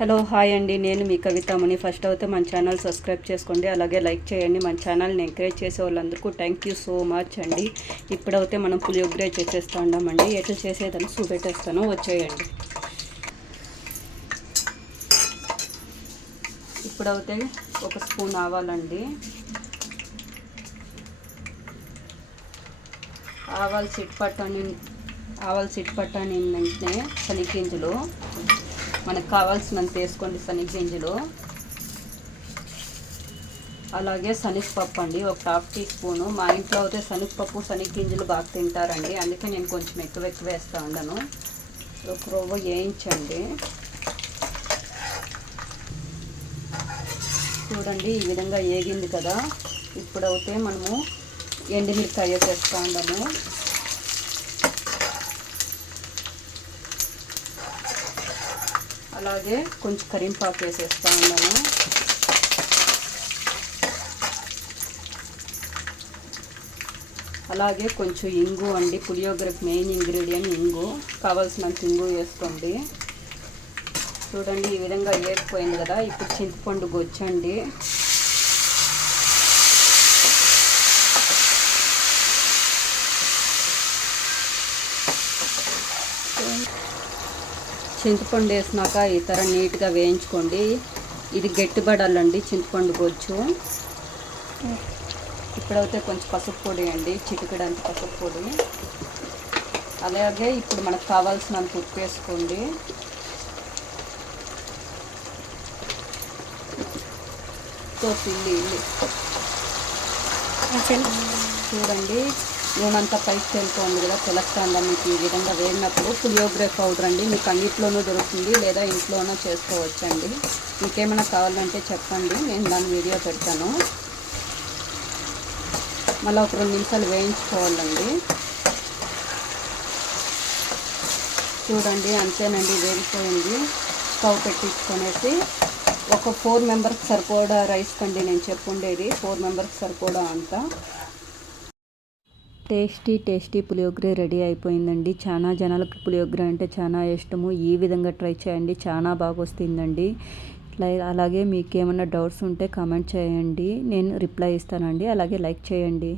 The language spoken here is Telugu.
హలో హాయ్ అండి, నేను మీ కవితమని. ఫస్ట్ అయితే మన ఛానల్ సబ్స్క్రైబ్ చేసుకోండి, అలాగే లైక్ చేయండి. మన ఛానల్ని ఎంకరేజ్ చేసే వాళ్ళందరికీ థ్యాంక్ యూ సో మచ్ అండి. ఇప్పుడైతే మనం పులియోగరే చేసేస్తూ ఉన్నామండి. ఎట్లా చేసేదని చూపెట్టేస్తాను, వచ్చేయండి. ఇప్పుడైతే ఒక స్పూన్ ఆవాలండి, ఆవాలు సిట్పట్టని వెంటనే శనగగింజలు మనకు కావాల్సినంత వేసుకోండి. శనగగింజలు అలాగే శనగపప్పు అండి, ఒక హాఫ్ టీ స్పూను. మా ఇంట్లో అయితే శనగపప్పు శనగగింజలు బాగా తింటారండి, అందుకే నేను కొంచెం ఎక్కువ వేస్తూ ఉండను. ఒక రవ్వ వేయించండి. చూడండి ఈ విధంగా వేగింది కదా. ఇప్పుడైతే మనము ఎండుమిరకాయ వేసేస్తూ ఉండము. అలాగే కొంచెం కరింపాకు వేసేస్తూ ఉన్నాను. అలాగే కొంచెం ఇంగు అండి, పులియోగరకు మెయిన్ ఇంగ్రీడియంట్ ఇంగు. కావాల్సినంత ఇంగు వేసుకోండి. చూడండి ఈ విధంగా వేగిపోయింది కదా. ఇప్పుడు చింతపండు గొచ్చండి, చింతపండు వేసినాక ఈ తర నీట్గా వేయించుకోండి. ఇది గట్టిపడాలండి చింతపండు గొచ్చు. ఇప్పుడైతే కొంచెం పసుపు పొడి అండి, చిటికెడంత పసుపు పొడి. అలాగే ఇప్పుడు మనకు కావాల్సినంత ఉప్పు వేసుకోండి. చూడండి నూనెంతా పైకి తెలుతోంది కదా, తెలుస్తుందా మీకు? ఈ విధంగా వేగినప్పుడు పులియోగరే పౌడర్ అండి, మీకు అన్నిట్లోనూ దొరుకుతుంది, లేదా ఇంట్లోనూ చేసుకోవచ్చండి. మీకేమైనా కావాలంటే చెప్పండి, నేను దాని వీడియో పెడతాను. మళ్ళీ ఒక 2 నిమిషాలు వేయించుకోవాలండి. చూడండి అంతేనండి, వేగిపోయింది. స్టవ్ పెట్టించుకొనేసి ఒక 4 మెంబర్స్కి సరిపోడా రైస్ కండి నేను చెప్పుండేది, 4 మెంబర్స్కి సరిపోడా అంతా. టేస్టీ పులియోగరే రెడీ అయిపోయిందండి. చాలా జనాలకు పులియోగరే అంటే చాలా ఇష్టము. ఈ విధంగా ట్రై చేయండి, చాలా బాగా వస్తుందండి. అలాగే మీకు ఏమైనా డౌట్స్ ఉంటే కామెంట్ చేయండి, నేను రిప్లై ఇస్తానండి. అలాగే లైక్ చేయండి.